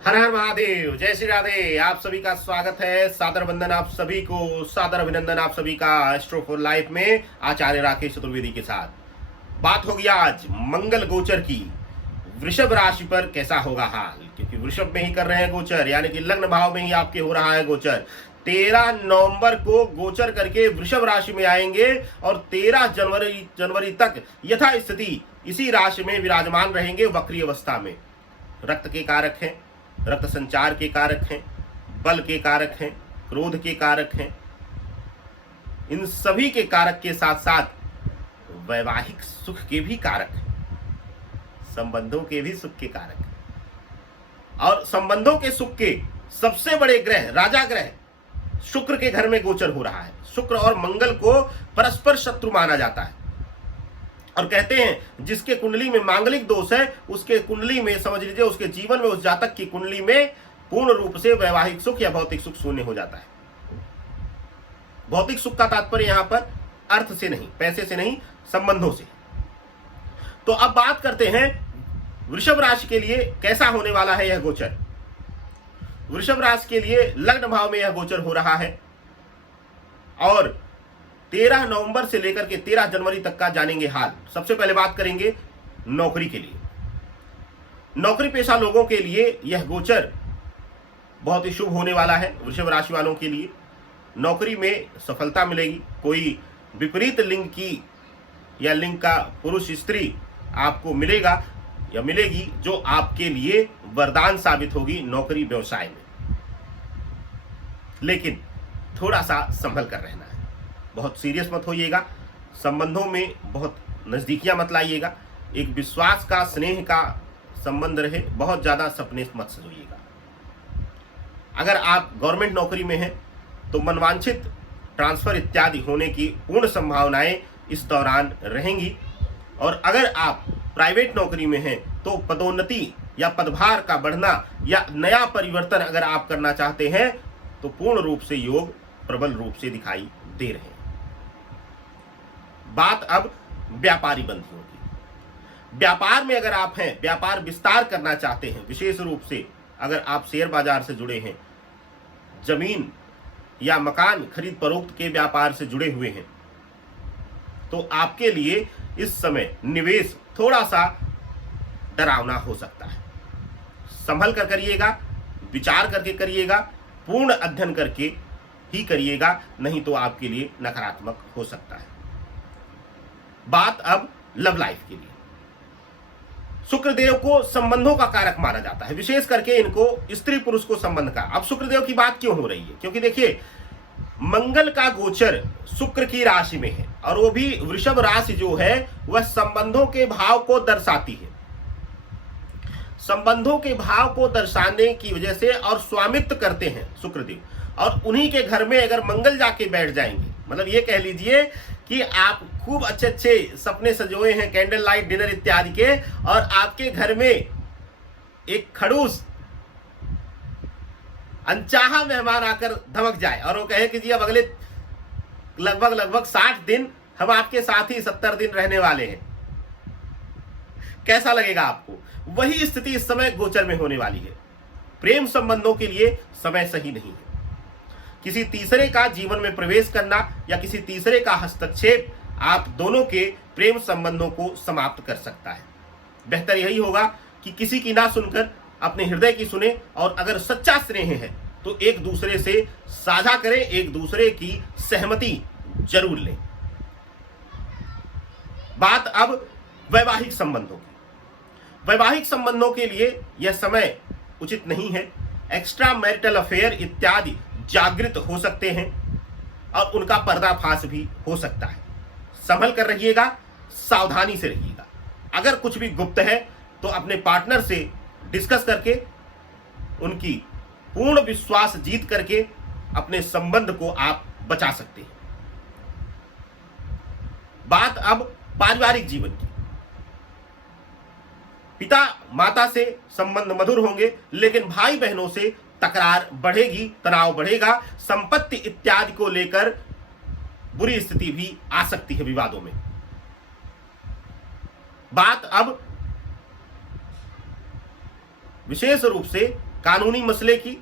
हर हर महादेव, जय श्री राधे। आप सभी का स्वागत है, सादर वंदन आप सभी को, सादर अभिनंदन आप सभी का एस्ट्रो फॉर लाइफ में आचार्य राकेश चतुर्वेदी के साथ। बात होगी आज मंगल गोचर की। वृषभ राशि पर कैसा होगा हाल, क्योंकि वृषभ में ही कर रहे हैं गोचर, यानी कि लग्न भाव में ही आपके हो रहा है गोचर। 13 नवंबर को गोचर करके वृषभ राशि में आएंगे और 13 जनवरी तक यथा स्थिति इसी राशि में विराजमान रहेंगे वक्री अवस्था में। रक्त के कारक हैं, रक्त संचार के कारक हैं, बल के कारक हैं, क्रोध के कारक हैं। इन सभी के कारक के साथ साथ वैवाहिक सुख के भी कारक हैं, संबंधों के भी सुख के कारक हैं। और संबंधों के सुख के सबसे बड़े ग्रह, राजा ग्रह शुक्र के घर में गोचर हो रहा है। शुक्र और मंगल को परस्पर शत्रु माना जाता है और कहते हैं जिसके कुंडली में मांगलिक दोष है, उसके कुंडली में समझ लीजिए, उसके जीवन में, उस जातक की कुंडली में पूर्ण रूप से वैवाहिक सुख या भौतिक सुख शून्य हो जाता है। भौतिक सुख का तात्पर्य यहां पर अर्थ से नहीं, पैसे से नहीं, संबंधों से। तो अब बात करते हैं वृषभ राशि के लिए कैसा होने वाला है यह गोचर। वृषभ राशि के लिए लग्न भाव में यह गोचर हो रहा है और 13 नवंबर से लेकर के 13 जनवरी तक का जानेंगे हाल। सबसे पहले बात करेंगे नौकरी के लिए। नौकरी पेशा लोगों के लिए यह गोचर बहुत ही शुभ होने वाला है। वृषभ राशि वालों के लिए नौकरी में सफलता मिलेगी। कोई विपरीत लिंग की या लिंग का पुरुष स्त्री आपको मिलेगा या मिलेगी, जो आपके लिए वरदान साबित होगी नौकरी व्यवसाय में। लेकिन थोड़ा सा संभल कर रहना है, बहुत सीरियस मत होइएगा, संबंधों में बहुत नजदीकियां मत लाइएगा, एक विश्वास का, स्नेह का संबंध रहे, बहुत ज्यादा सपने मत सजोइएगा। अगर आप गवर्नमेंट नौकरी में हैं तो मनवांछित ट्रांसफर इत्यादि होने की पूर्ण संभावनाएं इस दौरान रहेंगी। और अगर आप प्राइवेट नौकरी में हैं तो पदोन्नति या पदभार का बढ़ना या नया परिवर्तन अगर आप करना चाहते हैं तो पूर्ण रूप से योग प्रबल रूप से दिखाई दे रहे हैं। बात अब व्यापारी बंधियों की। व्यापार में अगर आप हैं, व्यापार विस्तार करना चाहते हैं, विशेष रूप से अगर आप शेयर बाजार से जुड़े हैं, जमीन या मकान खरीद फरोख्त के व्यापार से जुड़े हुए हैं, तो आपके लिए इस समय निवेश थोड़ा सा डरावना हो सकता है। संभल कर करिएगा, विचार करके करिएगा, पूर्ण अध्ययन करके ही करिएगा, नहीं तो आपके लिए नकारात्मक हो सकता है। बात अब लव लाइफ के लिए। शुक्रदेव को संबंधों का कारक माना जाता है, विशेष करके इनको स्त्री पुरुष को संबंध का। अब शुक्रदेव की बात क्यों हो रही है, क्योंकि देखिए मंगल का गोचर शुक्र की राशि में है और वो भी वृषभ राशि जो है वह संबंधों के भाव को दर्शाती है। संबंधों के भाव को दर्शाने की वजह से और स्वामित्व करते हैं शुक्रदेव, और उन्हीं के घर में अगर मंगल जाके बैठ जाएंगे, मतलब ये कह लीजिए कि आप खूब अच्छे अच्छे सपने सजोए हैं कैंडल लाइट डिनर इत्यादि के, और आपके घर में एक खड़ूस अनचाहा मेहमान आकर धमक जाए और वो कहे कि जी अब अगले लगभग 60 दिन हम आपके साथ ही 70 दिन रहने वाले हैं, कैसा लगेगा आपको? वही स्थिति इस समय गोचर में होने वाली है। प्रेम संबंधों के लिए समय सही नहीं है। किसी तीसरे का जीवन में प्रवेश करना या किसी तीसरे का हस्तक्षेप आप दोनों के प्रेम संबंधों को समाप्त कर सकता है। बेहतर यही होगा कि किसी की ना सुनकर अपने हृदय की सुने, और अगर सच्चा स्नेह है तो एक दूसरे से साझा करें, एक दूसरे की सहमति जरूर लें। बात अब वैवाहिक संबंधों की। वैवाहिक संबंधों के लिए यह समय उचित नहीं है। एक्स्ट्रा मैरिटल अफेयर इत्यादि जागृत हो सकते हैं और उनका पर्दाफाश भी हो सकता है। संभल कर रहिएगा, सावधानी से रहिएगा। अगर कुछ भी गुप्त है तो अपने पार्टनर से डिस्कस करके, उनकी पूर्ण विश्वास जीत करके अपने संबंध को आप बचा सकते हैं। बात अब पारिवारिक जीवन की। पिता माता से संबंध मधुर होंगे, लेकिन भाई बहनों से तकरार बढ़ेगी, तनाव बढ़ेगा, संपत्ति इत्यादि को लेकर बुरी स्थिति भी आ सकती है विवादों में। बात अब विशेष रूप से कानूनी मसले की,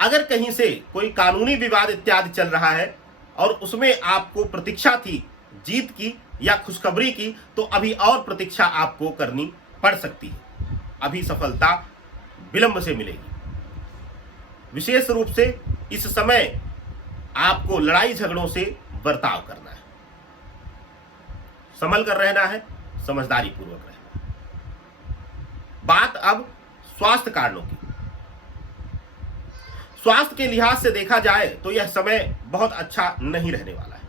अगर कहीं से कोई कानूनी विवाद इत्यादि चल रहा है और उसमें आपको प्रतीक्षा थी जीत की या खुशखबरी की, तो अभी और प्रतीक्षा आपको करनी पड़ सकती है। अभी सफलता विलंब से मिलेगी। विशेष रूप से इस समय आपको लड़ाई झगड़ों से बर्ताव करना है, संभल कर रहना है, समझदारी पूर्वक रहना है। बात अब स्वास्थ्य कारणों की। स्वास्थ्य के लिहाज से देखा जाए तो यह समय बहुत अच्छा नहीं रहने वाला है।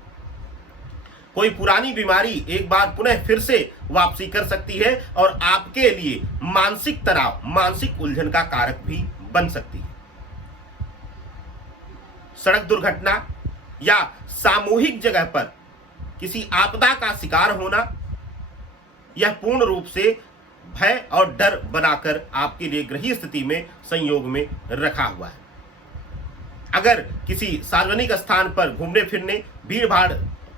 कोई पुरानी बीमारी एक बार पुनः फिर से वापसी कर सकती है और आपके लिए मानसिक तनाव, मानसिक उलझन का कारक भी बन सकती है। सड़क दुर्घटना या सामूहिक जगह पर किसी आपदा का शिकार होना, यह पूर्ण रूप से भय और डर बनाकर आपके लिए गृह स्थिति में संयोग में रखा हुआ है। अगर किसी सार्वजनिक स्थान पर घूमने फिरने, भीड़ भाड़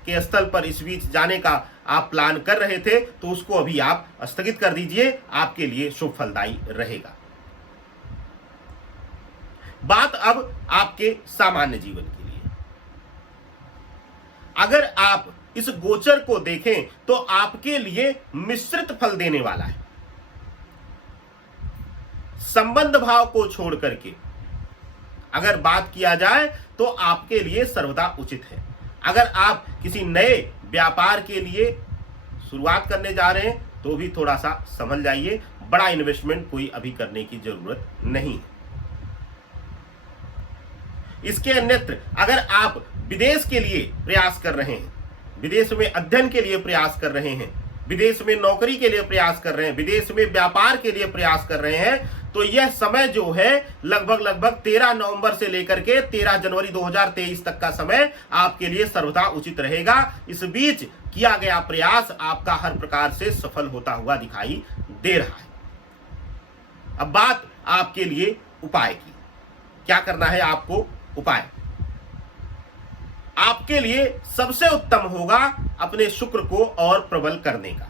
के स्थल पर इस बीच जाने का आप प्लान कर रहे थे, तो उसको अभी आप स्थगित कर दीजिए, आपके लिए शुभ फलदायी रहेगा। बात अब आपके सामान्य जीवन की लिए। अगर आप इस गोचर को देखें तो आपके लिए मिश्रित फल देने वाला है। संबंध भाव को छोड़ करके अगर बात किया जाए तो आपके लिए सर्वदा उचित है। अगर आप किसी नए व्यापार के लिए शुरुआत करने जा रहे हैं तो भी थोड़ा सा संभल जाइए, बड़ा इन्वेस्टमेंट कोई अभी करने की जरूरत नहीं है। इसके अन्यत्र अगर आप विदेश के लिए प्रयास कर रहे हैं, विदेश में अध्ययन के लिए प्रयास कर रहे हैं, विदेश में नौकरी के लिए प्रयास कर रहे हैं, विदेश में व्यापार के लिए प्रयास कर रहे हैं, तो यह समय जो है लगभग 13 नवंबर से लेकर के 13 जनवरी 2023 तक का समय आपके लिए सर्वथा उचित रहेगा। इस बीच किया गया प्रयास आपका हर प्रकार से सफल होता हुआ दिखाई दे रहा है। अब बात आपके लिए उपाय की। क्या करना है आपको? उपाय आपके लिए सबसे उत्तम होगा अपने शुक्र को और प्रबल करने का।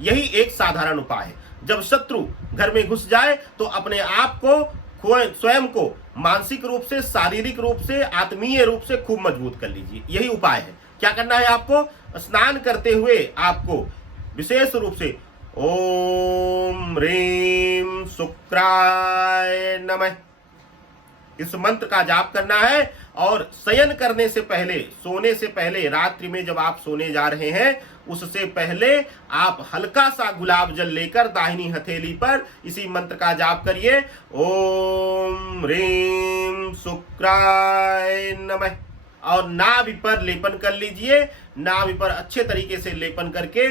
यही एक साधारण उपाय है। जब शत्रु घर में घुस जाए तो अपने आप को, स्वयं को मानसिक रूप से, शारीरिक रूप से, आत्मीय रूप से खूब मजबूत कर लीजिए। यही उपाय है। क्या करना है आपको? स्नान करते हुए आपको विशेष रूप से ओम ह्रीं शुक्राय नमः इस मंत्र का जाप करना है और शयन करने से पहले, सोने से पहले, रात्रि में जब आप सोने जा रहे हैं उससे पहले आप हल्का सा गुलाब जल लेकर दाहिनी हथेली पर इसी मंत्र का जाप करिए, ओम ह्रीं शुक्राय नमः, और नाभि पर लेपन कर लीजिए। नाभि पर अच्छे तरीके से लेपन करके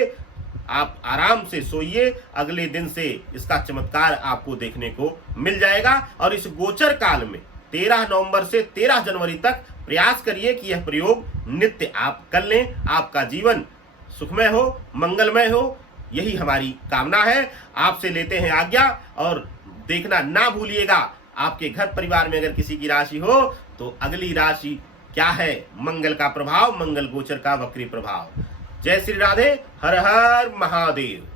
आप आराम से सोइए। अगले दिन से इसका चमत्कार आपको देखने को मिल जाएगा। और इस गोचर काल में 13 नवंबर से 13 जनवरी तक प्रयास करिए कि यह प्रयोग नित्य आप कर लें। आपका जीवन सुखमय हो, मंगलमय हो, यही हमारी कामना है। आपसे लेते हैं आज्ञा और देखना ना भूलिएगा आपके घर परिवार में अगर किसी की राशि हो तो अगली राशि क्या है, मंगल का प्रभाव, मंगल गोचर का वक्री प्रभाव। जय श्री राधे, हर हर महादेव।